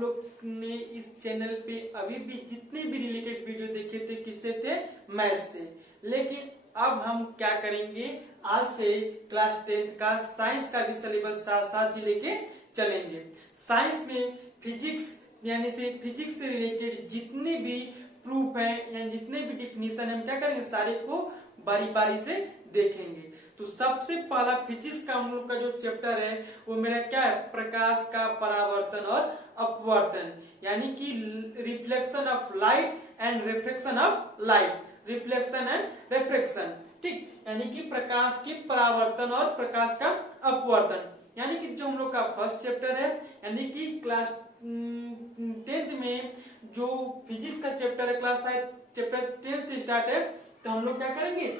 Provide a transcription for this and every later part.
लोग ने इस चैनल पे अभी भी जितने भी रिलेटेड वीडियो देखे थे किससे थे, मैथ से। लेकिन अब हम क्या करेंगे, आज से क्लास 10th का साइंस का भी सिलेबस साथ साथ ही लेके चलेंगे। साइंस में फिजिक्स यानी से फिजिक्स से रिलेटेड जितने भी प्रूफ है या जितने भी डिफिनीशन है हम क्या करेंगे, सारे को बारी बारी से देखेंगे। तो सबसे पहला फिजिक्स का हम लोग का जो चैप्टर है वो मेरा क्या है, प्रकाश का परावर्तन और अपवर्तन, यानी कि reflection of light and reflection of light, reflection and refraction. ठीक, यानी कि प्रकाश की परावर्तन और प्रकाश का अपवर्तन, यानी कि जो हम लोग का फर्स्ट चैप्टर है, यानी कि क्लास 10th में जो फिजिक्स का चैप्टर है, क्लास शायद चैप्टर 10 से स्टार्ट है, तो हम लोग क्या करेंगे,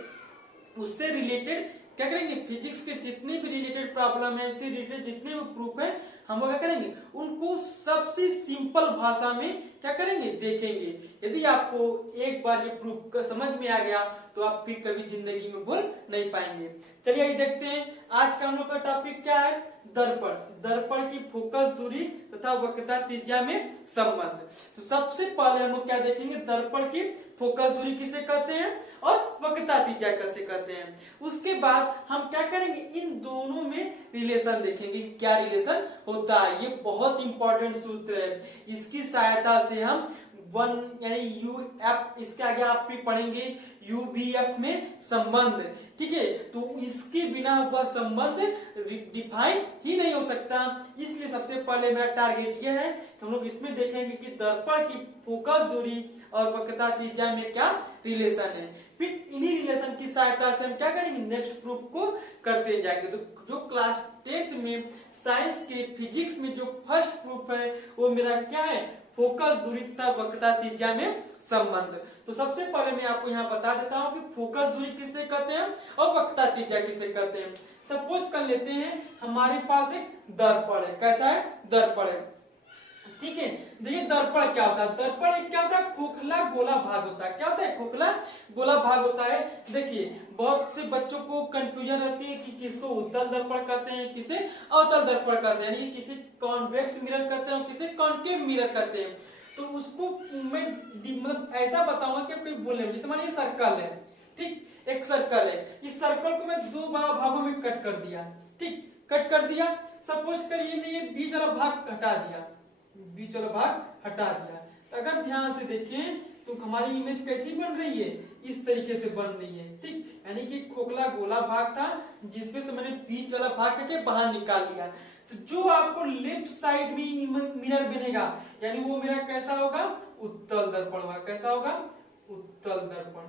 उससे रिलेटेड क्या करेंगे, फिजिक्स के जितने भी रिलेटेड प्रॉब्लम है, इससे रिलेटेड जितने भी प्रूफ है, हम लोग क्या करेंगे, उनको सबसे सिंपल भाषा में क्या करेंगे, देखेंगे। यदि आपको एक बार ये प्रूफ समझ में आ गया तो आप फिर कभी जिंदगी में भूल नहीं पाएंगे। चलिए आइए देखते हैं आज का हम लोग का टॉपिक क्या है, दर्पण। दर्पण की फोकस दूरी तथा वक्रता त्रिज्या में संबंध। तो सबसे पहले हम लोग क्या देखेंगे, दर्पण की फोकस दूरी किसे कहते हैं और वक्रता त्रिज्या कैसे कहते हैं। उसके बाद हम क्या करेंगे, इन दोनों में रिलेशन देखेंगे कि क्या रिलेशन होता है। ये बहुत इंपॉर्टेंट सूत्र है, इसकी सहायता से हम वन यानी यू एफ, इसके आगे आप भी पढ़ेंगे यू बी एफ में संबंध। ठीक है, तो इसके बिना वह संबंध डिफाइन ही नहीं हो सकता। इसलिए सबसे पहले मेरा टारगेट यह है कि हम लोग इसमें देखेंगे कि दर्पण की फोकस दूरी और वक्रता त्रिज्या में क्या रिलेशन है। फिर इन्हीं रिलेशन की सहायता से हम क्या करेंगे, नेक्स्ट प्रूफ को करते जाएंगे। तो जो क्लास 10th में साइंस के फिजिक्स में जो फर्स्ट प्रूफ है वो मेरा क्या है, फोकस दूरी तथा वक्रता त्रिज्या में संबंध। तो सबसे पहले मैं आपको यहाँ बता देता हूँ कि फोकस दूरी किससे कहते हैं और वक्रता त्रिज्या किससे कहते हैं। सपोज कर लेते हैं हमारे पास एक दर्पण है, कैसा है, दर्पण है। ठीक है, देखिए दर्पण क्या होता है, दर्पण एक क्या होता है, खोखला गोला भाग होता है। क्या होता है, खोखला गोला भाग होता है। देखिए बहुत से बच्चों को कंफ्यूजन रहती है कि किसको उत्तल दर्पण कहते हैं, किसे अवतल दर्पण कहते हैं, यानी किसे कॉन्वेक्स मिरर कहते हैं, किसे कॉन्केव मिरर कहते हैं। तो उसको मैं मतलब ऐसा बताऊंगा कि कोई बोलने में, जैसे मानिए सर्कल है, ठीक, एक सर्कल है, इस सर्कल को मैं दो बड़ा भागों में कट कर दिया। ठीक, कट कर दिया। सपोज करिए मैं ये बीच वाला भाग हटा दिया, बीच वाला भाग हटा दिया। तो अगर ध्यान से देखें तो हमारी इमेज कैसी बन रही है, इस तरीके से बन रही है। ठीक, यानी कि खोखला गोला भाग था जिसमें से मैंने बीच वाला भाग करके बाहर निकाल लिया। तो जो आपको लेफ्ट साइड में मिरर बनेगा यानी वो मेरा कैसा होगा, उत्तल दर्पण होगा। कैसा होगा, उत्तल दर्पण।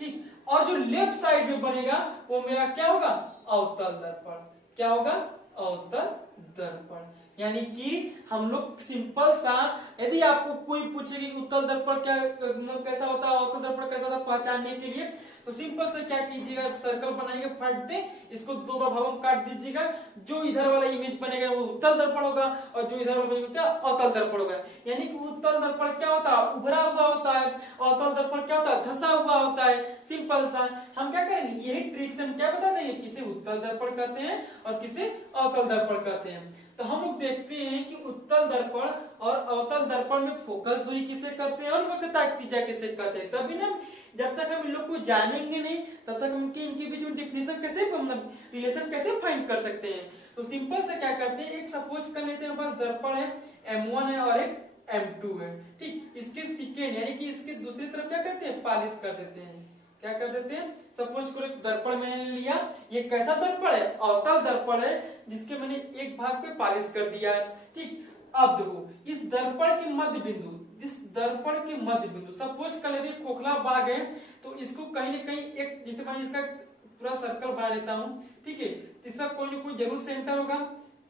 ठीक, और जो लेफ्ट साइड में बनेगा वो मेरा क्या होगा, अवतल दर्पण। क्या होगा, अवतल दर्पण। यानी कि हम लोग सिंपल सा, यदि आपको कोई पूछे कि उत्तल दर्पण क्या कैसा होता है, अवतल दर्पण कैसा होता है, पहचानने के लिए तो सिंपल से क्या कीजिएगा, सर्कल बनाइए, फट दे, इसको दो भागों में काट दीजिएगा। जो इधर वाला इमेज बनेगा वो उत्तल दर्पण होगा और जो इधर वाला बनेगा अवतल दर्पण होगा। यानी कि उत्तल दर्पण क्या होता है, उभरा हुआ होता है, अवतल दर्पण क्या होता है, धंसा हुआ होता है। सिंपल सा हम क्या करेंगे, यही ट्रिक से हम क्या बता देंगे, किसे उत्तल दर्पण कहते हैं और किसे अवतल दर्पण कहते हैं। तो हम लोग देखते हैं कि उत्तल दर्पण और अवतल दर्पण में फोकस दूरी किसे कहते हैं और वक्रता त्रिज्या किसे कहते हैं। तभी ना, जब तक हम इन लोग को जानेंगे नहीं तब तक इनके बीच में डिफिनेशन कैसे, मतलब रिलेशन कैसे फाइंड कर सकते हैं। तो सिंपल से क्या करते हैं, एक सपोज कर लेते हैं पास दर्पण है, M1 है और एक M2 है। ठीक, इसके सेकेंड यानी कि इसके दूसरी तरफ क्या करते हैं, पालिश कर देते हैं। क्या कर देते हैं, सपोज करो एक दर्पण मैंने लिया, ये कैसा दर्पण है, अवतल दर्पण है जिसके मैंने एक भाग पे पालिश कर दिया है। ठीक, अब देखो इस दर्पण के मध्य बिंदु, इस दर्पण के मध्य बिंदु सपोज कर लेते हैं खोखला भाग है, तो इसको कहीं ना कहीं एक, जैसे मैं इसका पूरा सर्कल बना लेता हूं। ठीक है, इसका कोई ना कोई जरूर सेंटर होगा।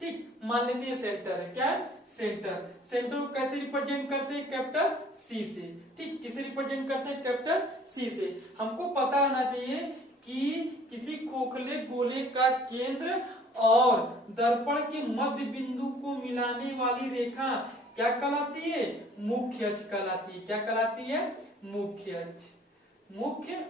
ठीक, मान लेते हैं सेंटर है, क्या है, सेंटर। सेंटर को कैसे रिप्रेजेंट करते हैं, कैपिटल सी से। ठीक, किसे रिप्रेजेंट करते हैं, कैपिटल सी से। हमको पता होना चाहिए कि किसी खोखले गोले का केंद्र और दर्पण के मध्य बिंदु को मिलाने वाली रेखा क्या कहलाती है, मुख्य अक्ष कहलाती है। क्या कहलाती है, मुख्य अक्ष। मुख्य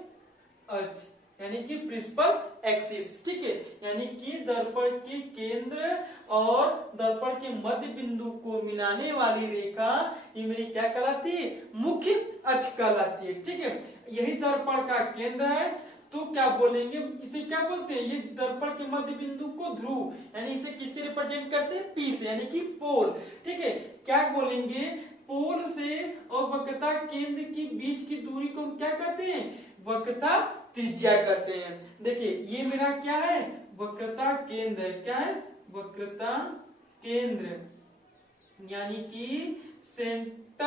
अक्ष यानी कि प्रिंसिपल एक्सिस, ठीक है। यानी कि दर्पण के केंद्र और दर्पण के मध्य बिंदु को मिलाने वाली रेखा ये मेरी क्या कहलाती है, मुख्य अक्ष कहलाती है, ठीक है। यही दर्पण का केंद्र है, तो क्या बोलेंगे, इसे क्या बोलते हैं, ये दर्पण के मध्य बिंदु को ध्रुव, यानी इसे किससे रिप्रेजेंट करते हैं, पी से, यानी कि पोल, ठीक है। क्या बोलेंगे, पोल से और वक्रता केंद्र के बीच की दूरी को हम क्या कहते हैं, वक्रता त्रिज्या कहते हैं। देखिए ये मेरा क्या है, वक्रता केंद्र है, क्या है, वक्रता केंद्र, यानी कि सेंटर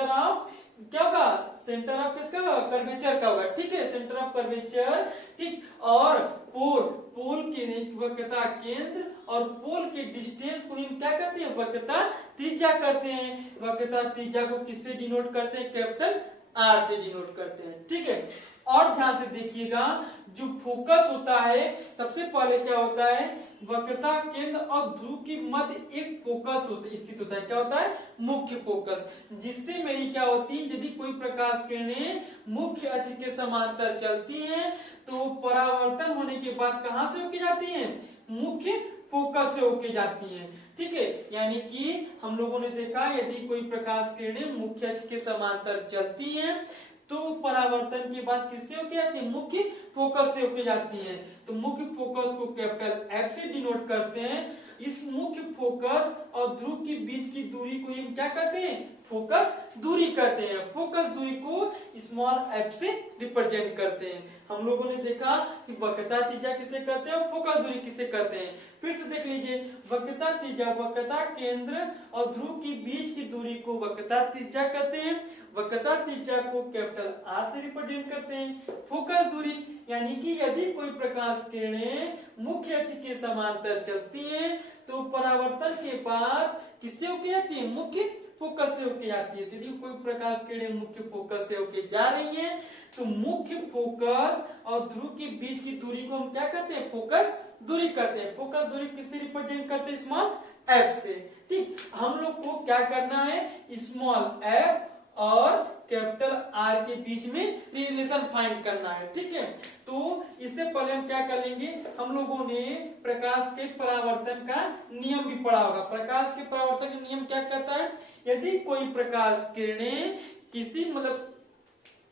ऑफ क्या होगा, सेंटर ऑफ किसका होगा, कर्वेचर का होगा, ठीक है, सेंटर ऑफ कर्वेचर, ठीक। और पोल के वक्रता केंद्र और पोल के डिस्टेंस को हम क्या कहते हैं, वक्रता त्रिज्या कहते हैं। वक्रता त्रिज्या को किससे डिनोट करते हैं, कैपिटल आर से डिनोट करते हैं, ठीक है। और ध्यान से देखिएगा, जो फोकस होता है सबसे पहले क्या होता है, वक्रता केंद्र और ध्रुव के मध्य एक फोकस स्थित होता है, क्या होता है, मुख्य फोकस, जिससे मेरी क्या होती है, यदि कोई प्रकाश किरणें मुख्य अक्ष के समांतर चलती हैं तो परावर्तन होने के बाद कहां से होके जाती हैं, मुख्य फोकस से होके जाती हैं, ठीक है। यानी कि हम लोगों ने देखा यदि कोई प्रकाश किरणें मुख्य अक्ष के समांतर चलती हैं तो परावर्तन के बाद किससे होके जाती है, मुख्य फोकस से होके जाती हैं। तो मुख्य फोकस को कैपिटल एफ से डिनोट करते हैं। इस मुख्य फोकस और ध्रुव के बीच की दूरी को हम क्या कहते हैं, फोकस दूरी कहते हैं। फोकस दूरी को स्मॉल एफ से रिप्रेजेंट करते हैं। हम लोगों ने देखा कि वक्रता त्रिज्या किसे कहते हैं और फोकस दूरी किसे कहते हैं। फिर से देख लीजिए, वक्रता त्रिज्या वक्रता केंद्र और ध्रुव के बीच की दूरी को वक्रता त्रिज्या कहते हैं। वक्रता त्रिज्या को कैपिटल आर से रिप्रेजेंट करते हैं। फोकस दूरी यानी कि यदि कोई प्रकाश किरणें मुख्य अक्ष के समांतर चलती हैं तो परावर्तन के बाद किससे होके जाती है, मुख्य फोकस से होके जाती है। यदि कोई प्रकाश किरणें मुख्य फोकस से होके जा रही हैं तो मुख्य फोकस और ध्रुव के बीच की दूरी को हम क्या कहते हैं, फोकस दूरी कहते हैं। फोकस दूरी किससे रिप्रेजेंट करते हैं, स्मॉल एफ से, ठीक। हम लोग को क्या करना है, स्मॉल एफ और कैपिटल आर के बीच में रिलेशन फाइंड करना है, ठीक है। तो इससे पहले हम क्या करेंगे, हम लोगों ने प्रकाश के परावर्तन का नियम भी पढ़ा होगा। प्रकाश के परावर्तन का नियम क्या कहता है, यदि कोई प्रकाश किरणें किसी मतलब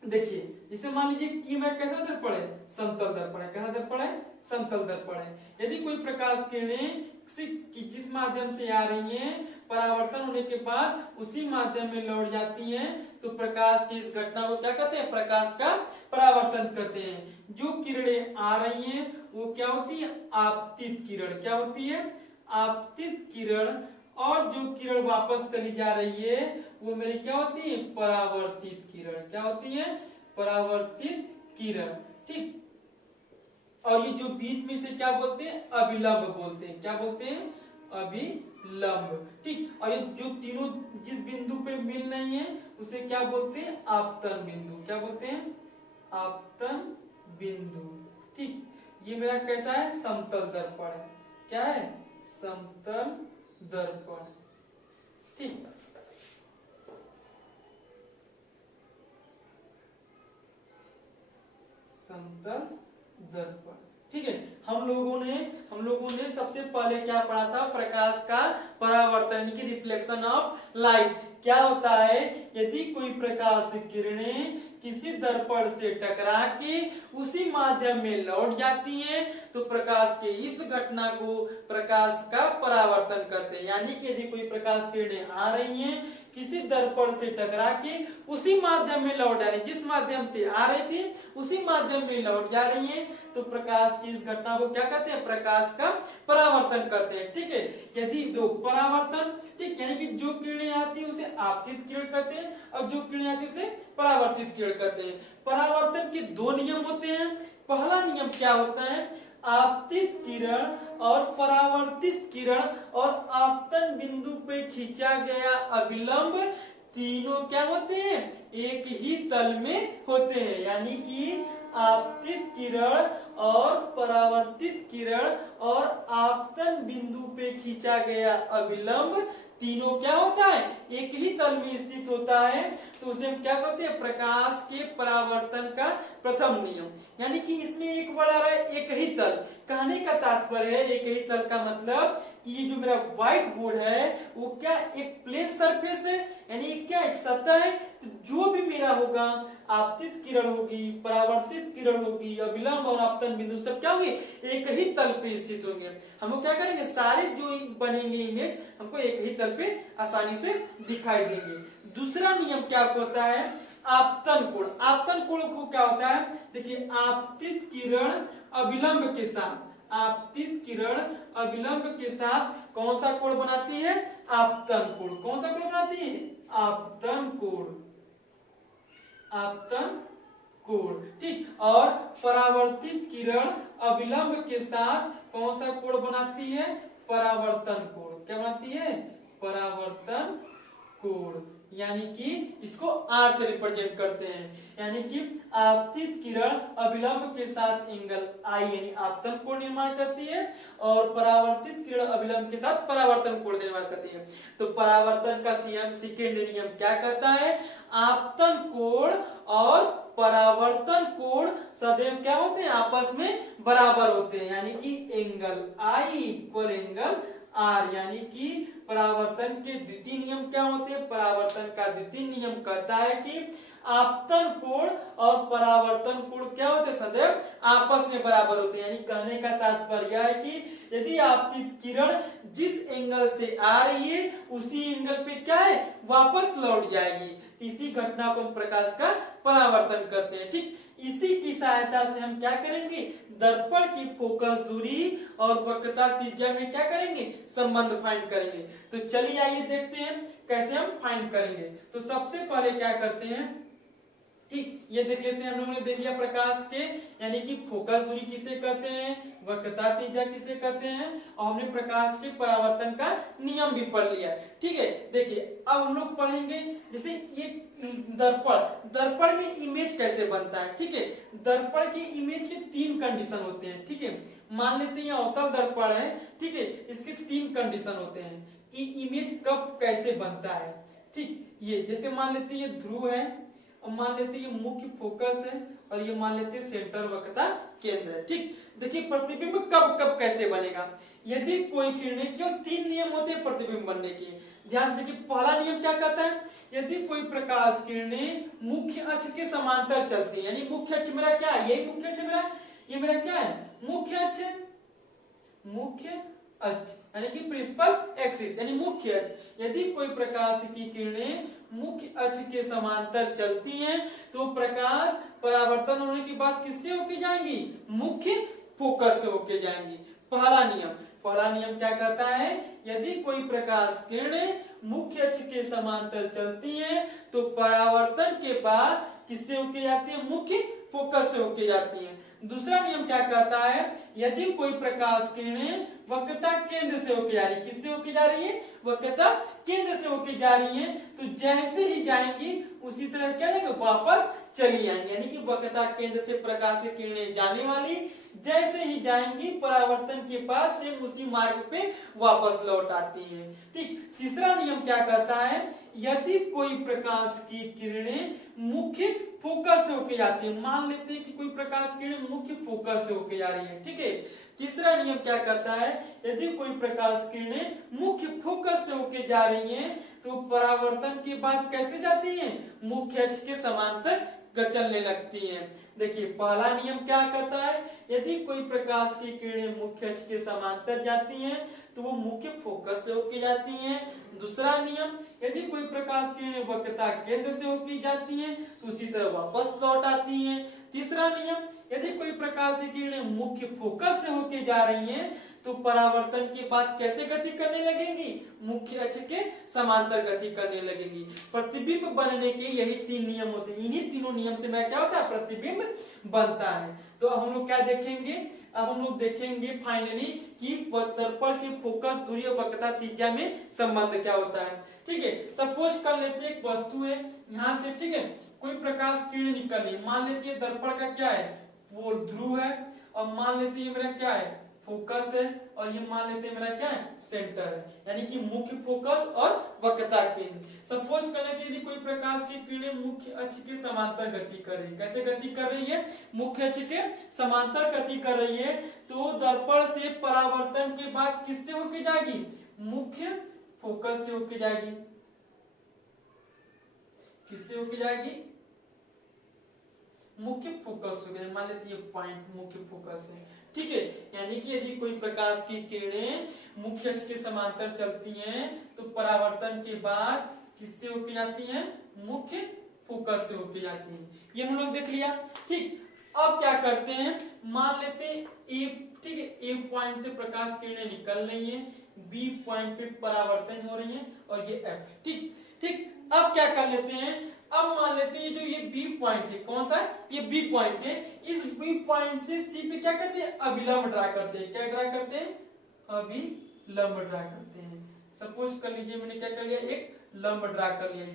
देखिए, जैसे मान लीजिए कि मैं कैसा दर्पण है, समतल दर्पण है, कैसा दर्पण है, समतल दर्पण है। यदि कोई प्रकाश किरणें जिस माध्यम से आ रही हैं परावर्तन होने के बाद उसी माध्यम में लौट जाती हैं तो प्रकाश की इस घटना को क्या कहते हैं, प्रकाश का परावर्तन कहते हैं। जो किरणें आ रही हैं वो क्या होती है, आपतित किरण, क्या होती है, आपतित किरण। और जो किरण वापस चली जा रही है वो मेरी क्या होती है, परावर्तित किरण, क्या होती है, परावर्तित किरण, ठीक। और ये जो बीच में से क्या बोलते हैं, अभिलंब बोलते हैं, क्या बोलते हैं, अभिलंब, ठीक। और ये जो तीनों जिस बिंदु पे मिल रही हैं उसे क्या बोलते हैं, आपतन बिंदु, क्या बोलते हैं, आपतन बिंदु, ठीक। ये मेरा कैसा है, समतल दर्पण है, क्या है, समतल दर्पण, ठीक। समतल दर्पण, ठीक है। हम लोगों ने सबसे पहले क्या पढ़ा था, प्रकाश का परावर्तन की रिफ्लेक्शन ऑफ लाइट। क्या होता है, यदि कोई प्रकाश किरणें किसी दर्पण से टकरा के उसी माध्यम में लौट जाती हैं तो प्रकाश के इस घटना को प्रकाश का परावर्तन कहते हैं। यानी कि यदि कोई प्रकाश किरणें आ रही हैं किसी दर्पण से टकरा के उसी माध्यम में लौट जा रही, जिस माध्यम से आ रही थी उसी माध्यम में लौट जा रही हैं तो प्रकाश की इस घटना को क्या कहते हैं, प्रकाश का परावर्तन कहते हैं, ठीक है। यदि दो परावर्तन, ठीक, यानी कि जो किरणें आती है उसे आपतित किरण कहते हैं और जो किरणें आती है उसे परावर्तित किरण कहते हैं। परावर्तन के दो नियम होते हैं। पहला नियम क्या होता है, आपतित किरण और परावर्तित किरण और आपतन बिंदु पे खींचा गया अभिलंब तीनों क्या होते हैं, एक ही तल में होते हैं। यानी कि आपतित किरण और परावर्तित किरण और आपतन बिंदु पे खींचा गया अभिलंब तीनों क्या होता है, एक ही तल में स्थित होता है, तो उसे हम क्या कहते हैं, प्रकाश के परावर्तन का प्रथम नियम। यानी कि इसमें एक वर्ड आ रहा है एक ही तल। कहने का तात्पर्य है एक ही तल का मतलब कि ये जो मेरा व्हाइट बोर्ड है वो क्या एक प्लेन सरफेस है, यानी क्या एक सतह है। तो जो भी मेरा होगा, आपतित किरण होगी, परावर्तित किरण होगी, अभिलंब और आपतन बिंदु सब क्या होंगे, एक ही तल पे स्थित होंगे। हम लोग क्या करेंगे, सारे जो बनेंगे इमेज हमको एक ही तल पे आसानी से दिखाई देंगे। दूसरा नियम क्या होता है, आपतन कोण। आपतन कोण को क्या होता है, देखिए आपतित किरण अभिलंब के साथ, आपतित किरण अभिलंब के साथ कौन सा कोण बनाती है, आपतन कोण। कौन सा कोण बनाती है, आपतन कोण, आपतन कोण, ठीक। और परावर्तित किरण अभिलंब के साथ कौन सा कोण बनाती है, परावर्तन कोण। क्या बनाती है, परावर्तन कोण। यानी कि इसको आर से रिप्रेजेंट करते हैं, यानी कि आपतित किरण अभिलंब के साथ एंगल आई यानी आपतन कोण निर्माण करती है, और परावर्तित किरण अभिलंब के साथ परावर्तन कोण निर्माण करती है। तो परावर्तन का सेकेंड नियम क्या कहता है, आपतन कोण और परावर्तन कोण सदैव क्या होते हैं, आपस में बराबर होते हैं। यानी कि angle i equal angle r. यानी कि परावर्तन के द्वितीय नियम क्या होते हैं, परावर्तन का द्वितीय नियम कहता है कि आपतन कोण और परावर्तन कोण क्या होते हैं, सदैव आपस में बराबर होते हैं। यानी कहने का तात्पर्य है कि यदि आपतित किरण जिस एंगल से आ रही है उसी एंगल पे क्या है, वापस लौट जाएगी। इसी घटना को हम प्रकाश का परावर्तन करते हैं, ठीक। इसी की सहायता से हम क्या करेंगे, दर्पण की फोकस दूरी और वक्रता त्रिज्या में क्या करेंगे, संबंध फाइंड करेंगे। तो चलिए आइए देखते हैं कैसे हम फाइंड करेंगे। तो सबसे पहले क्या करते हैं, ठीक, ये देख लेते हैं। हम लोगों ने देख लिया प्रकाश के यानी कि फोकस दूरी किसे कहते हैं, वक्रता त्रिज्या किसे कहते हैं, और हमने प्रकाश के परावर्तन का नियम भी पढ़ लिया, ठीक है। देखिए अब हम लोग पढ़ेंगे जैसे ये दर्पण, दर्पण में इमेज कैसे बनता है, ठीक है। दर्पण की इमेज के तीन कंडीशन होते हैं, ठीक है। मान लेते हैं अवतल दर्पण है, ठीक है, इसके तीन कंडीशन होते हैं कि इमेज कब कैसे बनता है, ठीक। ये जैसे मान लेते हैं ये ध्रुव है, और मान लेते हैं ये मुख्य फोकस है, और ये मान लेते हैं सेंटर वक्रता केंद्र है, ठीक। देखिए प्रतिबिंब कब कब कैसे बनेगा, यदि कोई किरणें, केवल तीन नियम होते हैं प्रतिबिंब बनने के। ध्यान से देखिए, पहला नियम क्या कहता है, यदि कोई प्रकाश किरणें मुख्य अक्ष के समांतर चलती है, यानी मुख्य अक्ष मेरा क्या है, यही मुख्य अक्ष मेरा, ये मेरा क्या है, मुख्य अक्ष है, मुख्य अक्ष यानी कि प्रिंसिपल एक्सिस यानी मुख्य अक्ष। यदि कोई प्रकाश की किरणें मुख्य अक्ष के समांतर चलती हैं तो प्रकाश परावर्तन होने के बाद किससे होके जाएंगी, मुख्य फोकस से होके जाएंगी। पहला नियम, पहला नियम क्या कहता है, यदि कोई प्रकाश किरणें मुख्य अक्ष के समांतर चलती हैं तो परावर्तन के बाद किससे होके जाती है, मुख्य फोकस से होके जाती हैं। दूसरा नियम क्या कहता है, यदि कोई प्रकाश किरणें वक्रता केंद्र से होके जा रही है, किससे होके जा रही है, वक्रता केंद्र से होके जा रही है, तो जैसे ही जाएंगी उसी तरह क्या है, वापस चली जाएंगी। यानी कि वक्रता केंद्र से प्रकाश की किरणें जाने वाली, जैसे ही जाएंगी परावर्तन के पास से उसी मार्ग पे वापस लौट आती हैं, ठीक। तीसरा नियम क्या कहता है, यदि कोई प्रकाश की किरणें मुख्य फोकस से होके जाती है, मान लेते हैं कि कोई प्रकाश किरण मुख्य फोकस से होके जा रही है, ठीक है। तीसरा नियम क्या कहता है, यदि कोई प्रकाश किरणें मुख्य फोकस से होके जा रही हैं तो परावर्तन के बाद कैसे जाती हैं, मुख्य अक्ष के समांतर चलने लगती हैं। देखिए पहला नियम क्या कहता है, यदि कोई प्रकाश की किरणें मुख्य अक्ष के समांतर जाती हैं तो वो मुख्य फोकस से होके जाती हैं। दूसरा नियम, यदि कोई प्रकाश किरणें वक्रता केंद्र से होके जाती हैं तो उसी तरह वापस लौट आती हैं। तीसरा नियम, यदि कोई प्रकाश की किरणें मुख्य फोकस से होके जा रही हैं तो परावर्तन के बाद कैसे गति करने लगेंगी, मुख्य अक्ष के समांतर गति करने लगेंगी। प्रतिबिंब बनने के यही तीन नियम होते हैं, इन्हीं तीनों नियम से मैं क्या होता है, प्रतिबिंब बनता है। तो अब हम लोग क्या देखेंगे, अब हम लोग देखेंगे फाइनली कि दर्पण की फोकस दूरी और वक्रता त्रिज्या में संबंध क्या होता है, ठीक है। सपोज कर लेते हैं एक वस्तु है यहाँ से, ठीक है, कोई प्रकाश किरण निकल रही है, मान लेते हैं दर्पण का क्या है, वो ध्रुव है, और मान लेते हैं मेरा क्या है, फोकस है, और ये मान लेते हैं मेरा क्या है, सेंटर है, यानी कि मुख्य फोकस और वक्रता केंद्र। सपोज कर लेते हैं यदि कोई प्रकाश की किरणें मुख्य अक्ष के समांतर गति कर रही है, कैसे गति कर रही है, मुख्य अक्ष के समांतर गति कर रही है, तो दर्पण से परावर्तन के बाद किससे होके जाएगी, मुख्य फोकस से होके जाएगी। किससे होके जाएगी, मुख्य फोकस हो गया, मान लेते हैं ये पॉइंट मुख्य फोकस है, ठीक है। यानी कि यदि कोई प्रकाश की किरणें मुख्य अक्ष के समांतर चलती हैं तो परावर्तन के बाद किससे होके जाती हैं, मुख्य फोकस से होके जाती हैं। ये हम लोग देख लिया, ठीक। अब क्या करते हैं, मान लेते हैं ए, ठीक है, ए पॉइंट से प्रकाश किरणें निकल रही हैं, बी पॉइंट पे परावर्तन हो रही हैं और ये एफ, ठीक ठीक। अब क्या कर लेते हैं, अब मान लेते हैं जो ये बी पॉइंट है, कौन सा है, ये बी पॉइंट है, इस बी पॉइंट से सी पे क्या करते हैं, अभिलंब ड्रा करते हैं, क्या ड्रा करते हैं, अभिलंब ड्रा करते हैं। सपोज कर लीजिए मैंने क्या कर लिया, एक लंब ड्रा कर लिया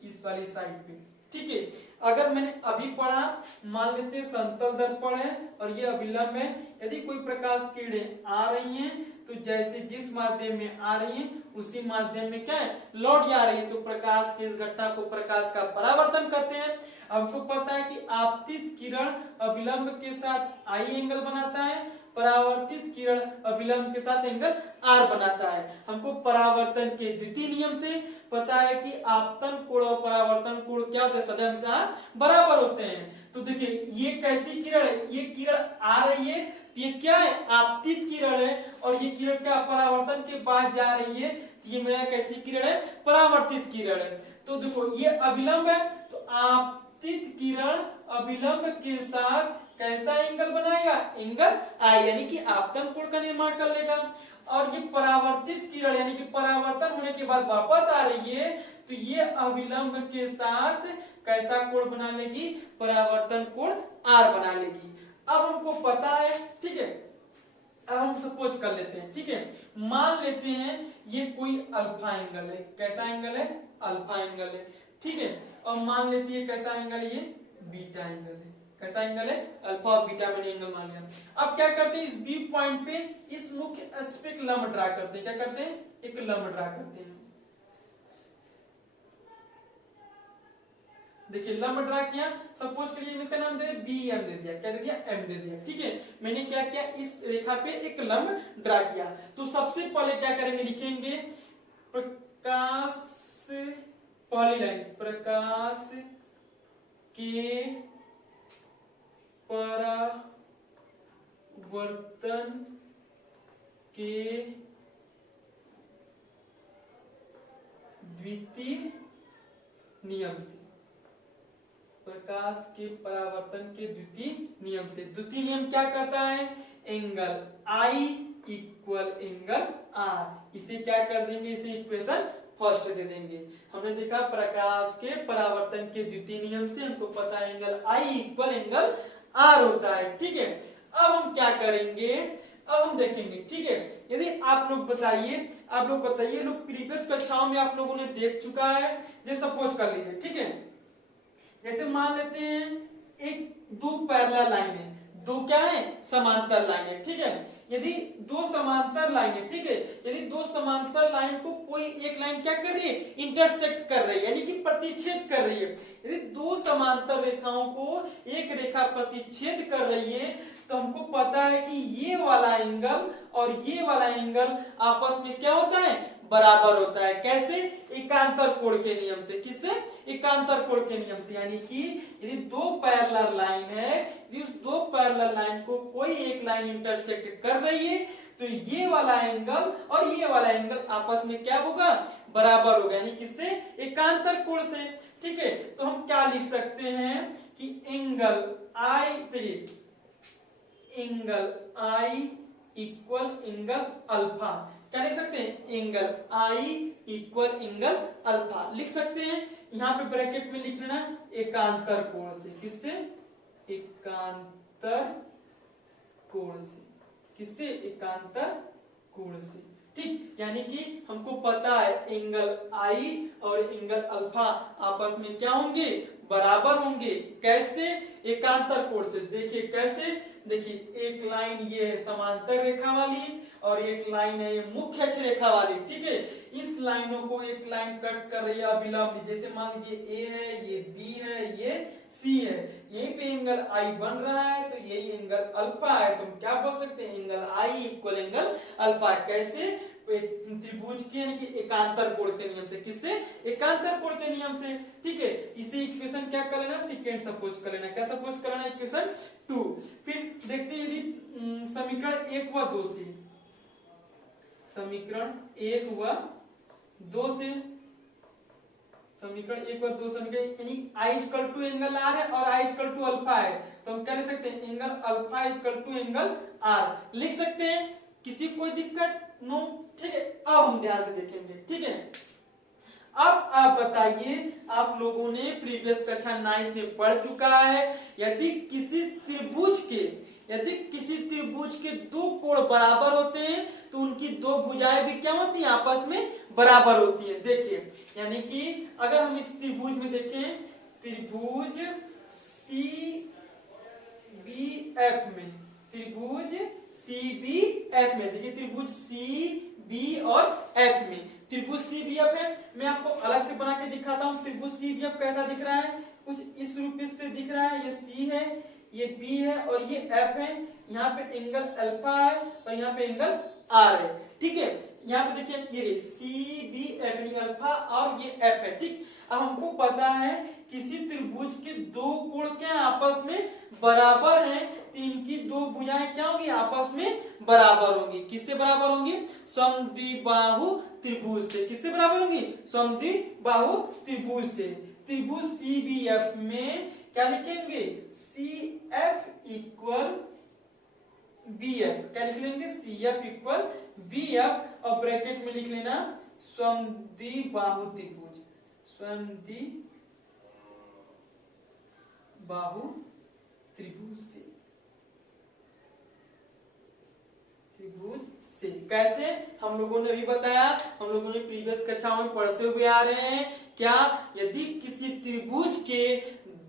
इस वाली साइड पे, ठीक है। अगर मैंने अभी पढ़ा, मान लेते हैं समतल दर्पण है और ये अभिलंब है, यदि कोई प्रकाश किरणें आ रही हैं तो जैसे जिस माध्यम में आ रही हैं उसी माध्यम में क्या है, लौट जा रही है, तो प्रकाश की इस घटना को प्रकाश का परावर्तन कहते हैं। आपको पता है कि आपतित किरण अभिलंब के साथ आई एंगल बनाता है, परावर्तित किरण अभिलंब के साथ एंगल आर बनाता है। हमको परावर्तन के द्वितीय नियम से पता है कि आपतन कोण और परावर्तन कोण क्या होता है, सदैव बराबर होते हैं। तो देखिए ये कैसी किरण है, ये किरण आ रही है, ये क्या है, आपतित किरण है, और ये किरण क्या परावर्तन के बाद जा रही है, तो ये मेरा कैसी किरण है, परावर्तित किरण है। तो देखो ये अभिलंब है, तो आपतित किरण अभिलंब के साथ कैसा एंगल बनाएगा, एंगल आई, यानी कि आपतन कोण का निर्माण कर लेगा। और ये परावर्तित किरण यानी कि परावर्तन होने के बाद वापस आ रही है, तो ये अभिलंब के साथ कैसा कोण बना लेगी, परावर्तन कोण आर बना लेगी। अब हमको पता है, ठीक है। अब हम सपोज कर लेते हैं, ठीक है, मान लेते हैं ये कोई अल्फा एंगल है, कैसा एंगल है, अल्फा एंगल है, ठीक है। और मान लेते हैं कैसा एंगल है, ये बीटा एंगल है, कैसा एंगल है, अल्फा और बीटा मैंने एंगल मान लिया। अब क्या करते हैं, इस बी पॉइंट पे इस मुख्य अक्ष पे एक लंब ड्रा करते हैं, क्या करते हैं, एक लंब ड्रा करते हैं। देखिए लंब ड्रा किया, सपोज करिए इसका नाम दे बी एम दे दिया, क्या दे दिया, एम दे दिया, ठीक है। मैंने क्या किया, इस रेखा पे एक लंब ड्रा किया। तो सबसे पहले क्या करेंगे, लिखेंगे प्रकाश, पहली लाइन, प्रकाश के परावर्तन के द्वितीय नियम से, प्रकाश के परावर्तन के द्वितीय नियम से। द्वितीय नियम क्या कहता है, angle i equal angle r, इसे क्या कर देंगे, इसे इक्वेशन फर्स्ट दे देंगे। हमने देखा प्रकाश के परावर्तन के द्वितीय नियम से हमको पता है angle i equal angle r होता है, ठीक है। अब हम क्या करेंगे, अब हम देखेंगे, ठीक है। यदि आप लोग बताइए, आप लोग बताइए, लोग प्रीवियस कक्षाओं में आप लोगों ने देख चुका है, जैसे सपोज कर लीजिए, ठीक है, जैसे मान लेते हैं एक दो पैरेलल लाइन है, दो क्या है, समांतर लाइन है, ठीक है। यदि दो समांतर लाइन है, ठीक है, यदि दो समांतर लाइन को कोई एक लाइन क्या कर रही है, इंटरसेक्ट कर रही है, यानी कि प्रतिच्छेद कर रही है। यदि दो समांतर रेखाओं को एक रेखा प्रतिच्छेद कर रही है, तो हमको पता है कि ये वाला एंगल और ये वाला एंगल आपस में क्या होता है, बराबर होता है। कैसे, एकांतर कोण के नियम से। किससे, एकांतर कोण के नियम से। यानी कि यदि दो पैरेलल लाइन है, यदि उस दो पैरेलल लाइन को कोई एक लाइन इंटरसेक्ट कर रही है, तो ये वाला एंगल और ये वाला एंगल आपस में क्या होगा, बराबर होगा, यानी किससे, एकांतर कोण से, ठीक है। तो हम क्या लिख सकते हैं कि angle I, angle i equal angle alpha, क्या लिख सकते हैं, angle i equal angle alpha लिख सकते हैं। यहाँ पे ब्रैकेट में लिख लेना एकांतर कोण से, किससे, एकांतर कोण से, किससे, एकांतर कोण से, ठीक। यानी कि हमको पता है एंगल आई और एंगल अल्फा आपस में क्या होंगे, बराबर होंगे। कैसे, एकांतर कोण से। देखिए कैसे, देखिए एक लाइन ये है समांतर रेखा वाली और एक लाइन है ये मुख्य अक्ष रेखा वाली, ठीक है। इस लाइनों को एक लाइन कट कर रही है अभिलंब, जैसे मान लीजिए ए है, ये बी है, ये सी है, यहीं पे एंगल आई बन रहा है, तो यही एंगल अल्फा है। तो हम क्या बोल सकते हैं, angle i equal angle alpha. कैसे, त्रिभुज के यानी कि एकांतर कोण से नियम से, किससे, एकांतर कोण के नियम से, ठीक है। इसे इक्वेशन क्या कर लेना, सेकेंड सपोज कर लेना। क्या सपोज कर लेना, इक्वेशन 2। फिर देखते हैं यदि समीकरण 1 व 2 से, समीकरण 1 व 2 से, समीकरण 1 व 2 समीकरण यानी I equal to angle are है और आई इक्वल टू अल्फा है, तो हम क्या लिख सकते हैं, angle alpha equal to angle r लिख सकते हैं। किसी कोई दिक्कत, नो, ठीक है। अब हम ध्यान से देखेंगे, ठीक है। अब आप बताइए, आप लोगों ने प्रीवियस कक्षा 9 में पढ़ चुका है, यदि किसी त्रिभुज के दो कोण बराबर होते हैं तो उनकी दो भुजाएं भी क्या होती हैं, आपस में बराबर होती हैं। देखिए, यानी कि अगर हम इस त्रिभुज में देखें, त्रिभुज CBF में, त्रिभुज CBF में, देखिए त्रिभुज CB और F में, त्रिभुज CBF है। मैं आपको अलग से बना के दिखाता हूँ त्रिभुज CBF कैसा दिख रहा है, कुछ इस रूप से दिख रहा है। ये C है, ये B है और ये F है। यहाँ पे एंगल अल्फा है और यहाँ पे एंगल R है, ठीक है। यहाँ पे देखिए ये CBF अल्फा और ये F है, ठीक। अब हमको पता है किसी त्रिभुज के दो कोण क्या आपस में बराबर हैं, तो इनकी दो भुजाएं क्या होंगी, आपस में बराबर होंगी। किससे बराबर होंगी, समद्विबाहु त्रिभुज से। किससे बराबर होंगी, समद्विबाहु त्रिभुज से। त्रिभुज CBF में क्या लिखेंगे, CF इक्वल BF, क्या लिख लेंगे, CF इक्वल BF और ब्रैकेट में लिख लेना समद्विबाहु त्रिभुज, समद्विबाहु त्रिभुज से, त्रिभुज से। कैसे, हम लोगों ने अभी बताया, हम लोगों ने प्रीवियस कक्षाओं में पढ़ते हुए आ रहे हैं। क्या, यदि किसी त्रिभुज के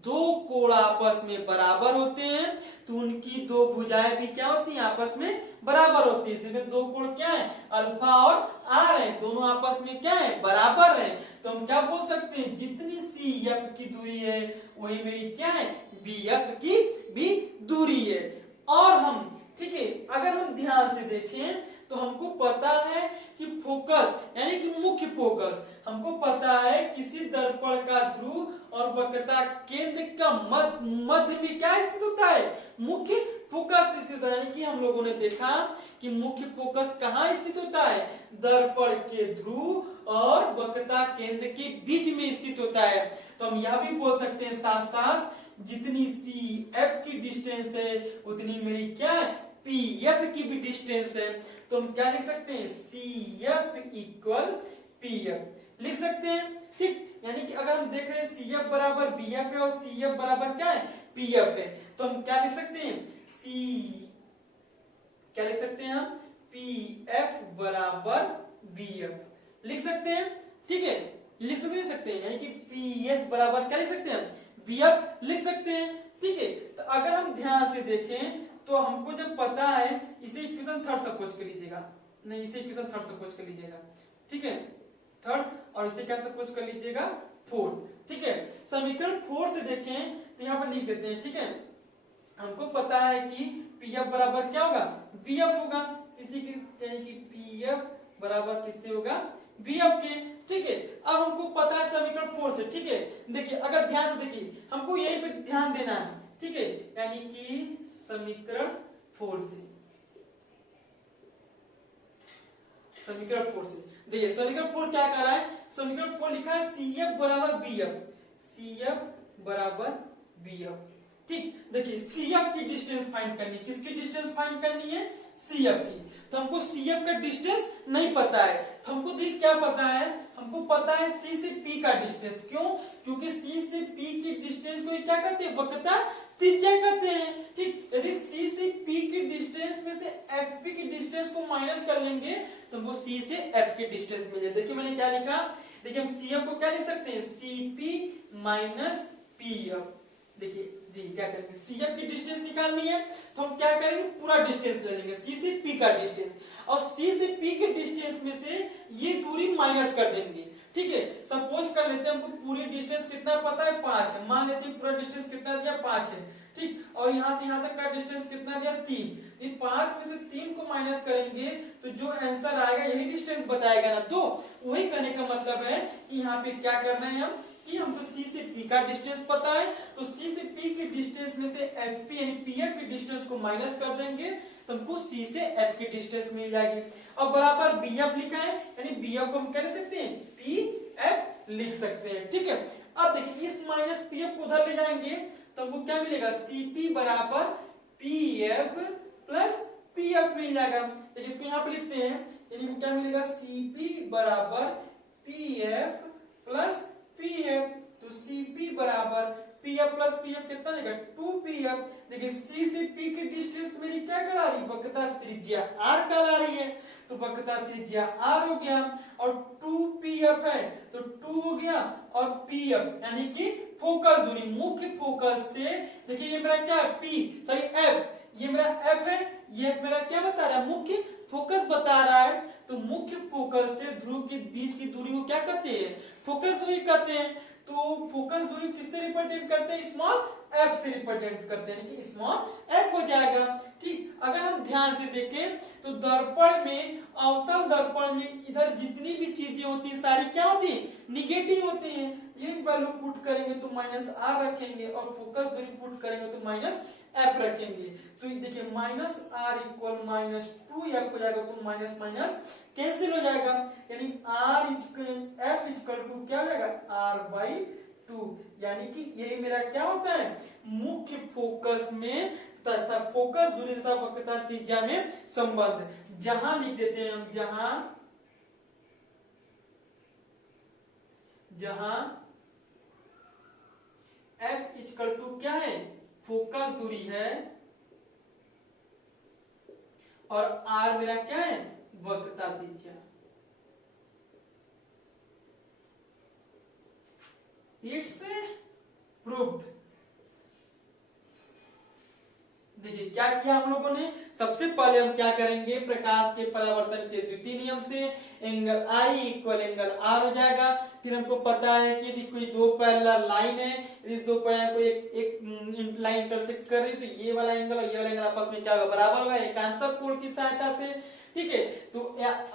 दो कोण आपस में बराबर होते हैं तो उनकी दो भुजाएं भी क्या होती हैं, आपस में बराबर होती है। जिसमें दो कोण क्या है, अल्फा और आर है, दोनों आपस में क्या है, बराबर है। तो हम क्या बोल सकते हैं, जितनी CF की दूरी है वही मेरी क्या है, BF की भी दूरी है। और हम, ठीक है, अगर हम ध्यान से देखें तो हमको पता है कि फोकस यानी कि मुख्य फोकस, हमको पता है किसी दर्पण का ध्रुव और वक्रता केंद्र का मध्य में क्या स्थित होता है, मुख्य फोकस स्थित होता है। यानी कि हम लोगों ने देखा कि मुख्य फोकस कहाँ स्थित होता है, दर्पण के ध्रुव और वक्रता केंद्र के बीच में स्थित होता है। तो हम यह भी बोल सकते हैं साथ साथ, जितनी CF की डिस्टेंस है उतनी मेरी क्या है, PF की भी डिस्टेंस है। तो हम क्या लिख सकते हैं, CF इक्वल PF लिख सकते हैं, ठीक। यानी कि अगर हम देख रहे हैं CF बराबर BF है और CF बराबर क्या है, PF है, तो हम क्या लिख सकते हैं, क्या लिख सकते हैं हम, PF बराबर BF लिख सकते हैं, ठीक है। लिख सकते हैं, यानी कि PF बराबर क्या लिख सकते हैं, BF लिख सकते हैं, ठीक है। तो अगर हम ध्यान से देखें तो हमको जब पता है, इसे इक्वेशन थर्ड सपोज कर लीजिएगा, नहीं इसे इक्वेशन थर्ड सपोज कर लीजिएगा, ठीक है, थर्ड, और इसे क्या सपोज कर लीजिएगा, फोर्थ, ठीक है। समीकरण 4 से देखें तो यहाँ पर लिख देते हैं, ठीक है। हमको पता है कि PF बराबर क्या होगा, BF होगा, इसी के यानी कि PF बराबर किससे होगा, BF के, ठीक है। अब हमको पता है समीकरण 4 से, ठीक है। देखिए, अगर ध्यान से देखिए, हमको यहीं पे ध्यान देना है, ठीक है। यानी कि समीकरण 4 से, समीकरण 4 से देखिए, समीकरण 4 क्या कर रहा है, समीकरण 4 लिखा है CF बराबर BF, CF बराबर BF, ठीक। देखिए, CF की डिस्टेंस फाइंड करनी, किसकी डिस्टेंस फाइंड करनी है, CF की। तो हमको CF का डिस्टेंस नहीं पता है, तो हमको देखिए क्या पता है, हमको पता है C से P का डिस्टेंस। क्यों, क्योंकि C से P की डिस्टेंस को क्या कहते हैं, वक्रता त्रिज्या कहते हैं, ठीक। यदि C से P की डिस्टेंस में से FP की डिस्टेंस को माइनस कर लेंगे तो हमको C से F की डिस्टेंस मिले। देखिए मैंने क्या लिखा, देखिए हम CF को क्या लिख सकते हैं, CP माइनस PF, देखिए क्या करेंगे, CF की डिस्टेंस निकालनी है तो हम क्या करेंगे, पूरा डिस्टेंस ले लेंगे, C से P का डिस्टेंस, और C से P के डिस्टेंस में से ये दूरी माइनस कर देंगे। ठीक है, सपोज कर लेते हैं हमको पूरी डिस्टेंस कितना पता है, 5 है, मान लेते हैं पूरा डिस्टेंस कितना दिया, 5 है। ठीक, और यहाँ से यहाँ तक का डिस्टेंस कितना दिया, 3। ये 5 में से 3 को माइनस करेंगे तो जो आंसर आएगा यही डिस्टेंस बताएगा ना। तो वही कहने का मतलब है कि यहाँ पे क्या करना है हम, कि हमको C से P का डिस्टेंस पता है, तो C से P के डिस्टेंस में से FP यानी PF की डिस्टेंस को माइनस कर देंगे तो हमको C से F की डिस्टेंस मिल जाएगी। और बराबर BF लिखा है, यानी BF को हम क्या लिख सकते हैं, PF लिख सकते हैं। ठीक है, अब देखिए इस माइनस PF को उधर ले जाएंगे तो हमको क्या मिलेगा, CP बराबर PF प्लस PF मिल जाएगा। देखिए इसको यहाँ पे लिखते हैं, यानी क्या मिलेगा, CP बराबर PF प्लस PF, तो CP बराबर PF प्लस PF कितना देगा, 2PF। देखिए C से P की डिस्टेंस मेरी क्या कहला रही, वक्रता त्रिज्या R कहला रही है, तो वक्रता त्रिज्या R हो गया, और 2PF है तो 2 हो गया, और PF यानी कि फोकस दूरी, मुख्य फोकस से, देखिए ये मेरा क्या है, F, ये मेरा F है, ये मेरा क्या बता रहा है, मुख्य फोकस बता रहा है। तो मुख्य फोकस से ध्रुव के बीच की दूरी को क्या कहते हैं, फोकस दूरी कहते हैं। तो फोकस दूरी किससे रिप्रेजेंट करते हैं, स्मॉल f से रिप्रेजेंट करते हैं, कि स्मॉल f हो जाएगा। ठीक, अगर हम ध्यान से देखें तो दर्पण में, अवतल दर्पण में इधर जितनी भी चीजें होती है सारी क्या होती है, निगेटिव होती हैं। ये वैल्यू पुट करेंगे तो -r रखेंगे, और फोकस दूरी पुट करेंगे तो -f रखेंगे। तो देखिए -r इक्वल -2f हो जाएगा, तो माइनस माइनस कैंसिल हो जाएगा, यानी f इक्वल टू क्या हो जाएगा, r/2, यानी कि यही मेरा क्या होता है, मुख्य फोकस में तथा फोकस दूरी तथा वक्रता त्रिज्या में संबंध। जहां लिख देते हैं हम, जहां f इक्वल टू क्या है, फोकस दूरी है, और r मेरा क्या है, वक्रता त्रिज्या। It's proved. देखिए क्या किया हम लोगों ने, सबसे पहले हम क्या करेंगे, प्रकाश के परावर्तन के द्वितीय नियम से angle I equal angle R हो जाएगा। फिर हमको पता है कि यदि कोई दो पैरेलल लाइन है, इस दो पैरेलल को एक लाइन इंटरसेक्ट कर रही है, तो ये वाला एंगल और ये वाला एंगल आपस में क्या होगा, बराबर होगा एकांतर कोण की सहायता से। ठीक है, तो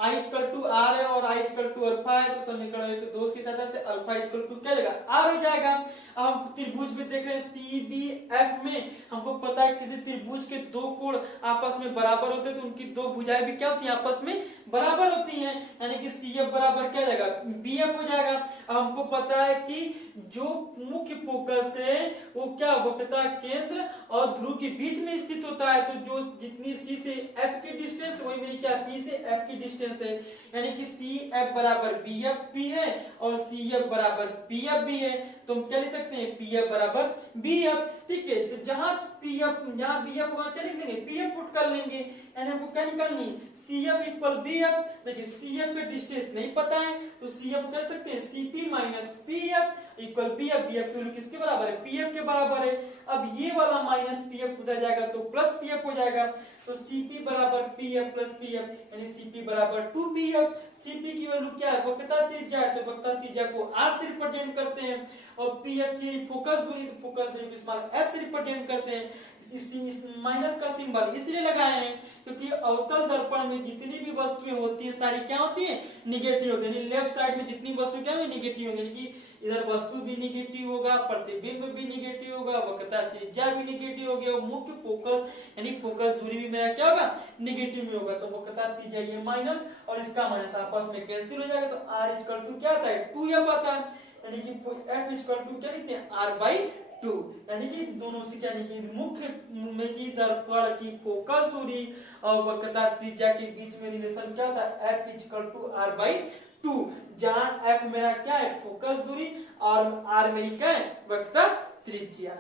I इक्वल टू R है और I इक्वल टू अल्फा है, तो समीकरण 1 2 की सहायता से अल्फा इक्वल टू क्या जाएगा, R हो जाएगा। अब हम त्रिभुज में देख रहे हैं CBF में, हमको पता है किसी त्रिभुज के दो कोण आपस में बराबर होते हैं तो उनकी दो भुजाएं भी क्या होती हैं, आपस में बराबर होती हैं, यानी कि CF बराबर क्या जाएगा, BF हो जाएगा। अब हमको पता है कि जो मुख्य फोकस है वो क्या, वक्रता केंद्र और ध्रुव के बीच में स्थित होता है, तो जो जितनी C से F की डिस्टेंस वही मेरी क्या P से F की डिस्टेंस है, यानी कि CF बराबर BFP है और CF बराबर PF भी है, तो हम क्या लिख सकते हैं, PF बराबर BF। ठीक है, तो जहां PF जहां BF होगा क्या लिख देंगे, PF पुट कर लेंगे, यानी हमको क्या निकालनी, CF इक्वल BF। देखिए CF का डिस्टेंस नहीं पता है तो CF कर सकते हैं CP minus PF equal BF। BF की वैल्यू किसके बराबर है, PF के बराबर है। अब ये वाला माइनस PF उधर जाएगा तो प्लस PF हो जाएगा, तो CP बराबर PF प्लस PF, यानी CP बराबर 2PF। CP की वैल्यू क्या है, वक्रता त्रिज्या है, तो वक्रता त्रिज्या को R से रिप्रेजेंट करते हैं, और PF की फोकस दूरी, तो फोकस दूरी को स्मॉल f से रिप्रेजेंट करते हैं। इस माइनस का सिंबल इसलिए लगाए हैं क्योंकि अवतल दर्पण में जितनी भी वस्तुएं होती है सारी क्या होती है, निगेटिव होती है। लेफ्ट साइड में जितनी वस्तु क्या होगी, निगेटिव होंगी, कि इधर वस्तु भी निगेटिव होगा, प्रतिबिंब भी निगेटिव होगा, वक्रता त्रिज्या भी निगेटिव होगी, और मुख्य फोकस यानी फोकस दूरी भी मेरा क्या होगा, निगेटिव में होगा। तो वक्रता त्रिज्या ये माइनस और इसका माइनस आपस में कैंसिल हो जाएगा, तो R इक्वल टू क्या आता है, 2F आता है, यानी कि F इक्वल टू क्या लिखते हैं, R/2, यानी कि दोनों से क्या, यानी कि मुख्य में की दर्पण की फोकस दूरी और वक्रता त्रिज्या के बीच में रिलेशन क्या होता है, F इक्वल टू R/2, जहां F मेरा क्या है, फोकस दूरी, और R मेरी क्या है, वक्रता त्रिज्या।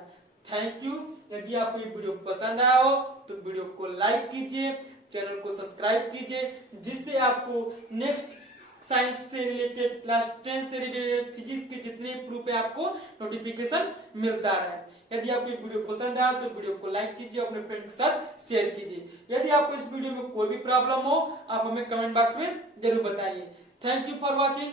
Thank you. यदि आपको ये वीडियो पसंद आया हो तो वीडियो को लाइक कीजिए, चैनल को सब्सक्राइब कीजिए, जिससे आपको नेक्स्ट साइंस से रिलेटेड, क्लास 10 से रिलेटेड, फिजिक्स के जितने प्रूफ है आपको नोटिफिकेशन मिलता रहे। यदि आपको वीडियो पसंद आया तो वीडियो को लाइक कीजिए, अपने फ्रेंड के साथ शेयर कीजिए। यदि आपको इस वीडियो में कोई भी प्रॉब्लम हो आप हमें कमेंट बॉक्स में जरूर बताइए। Thank you for watching.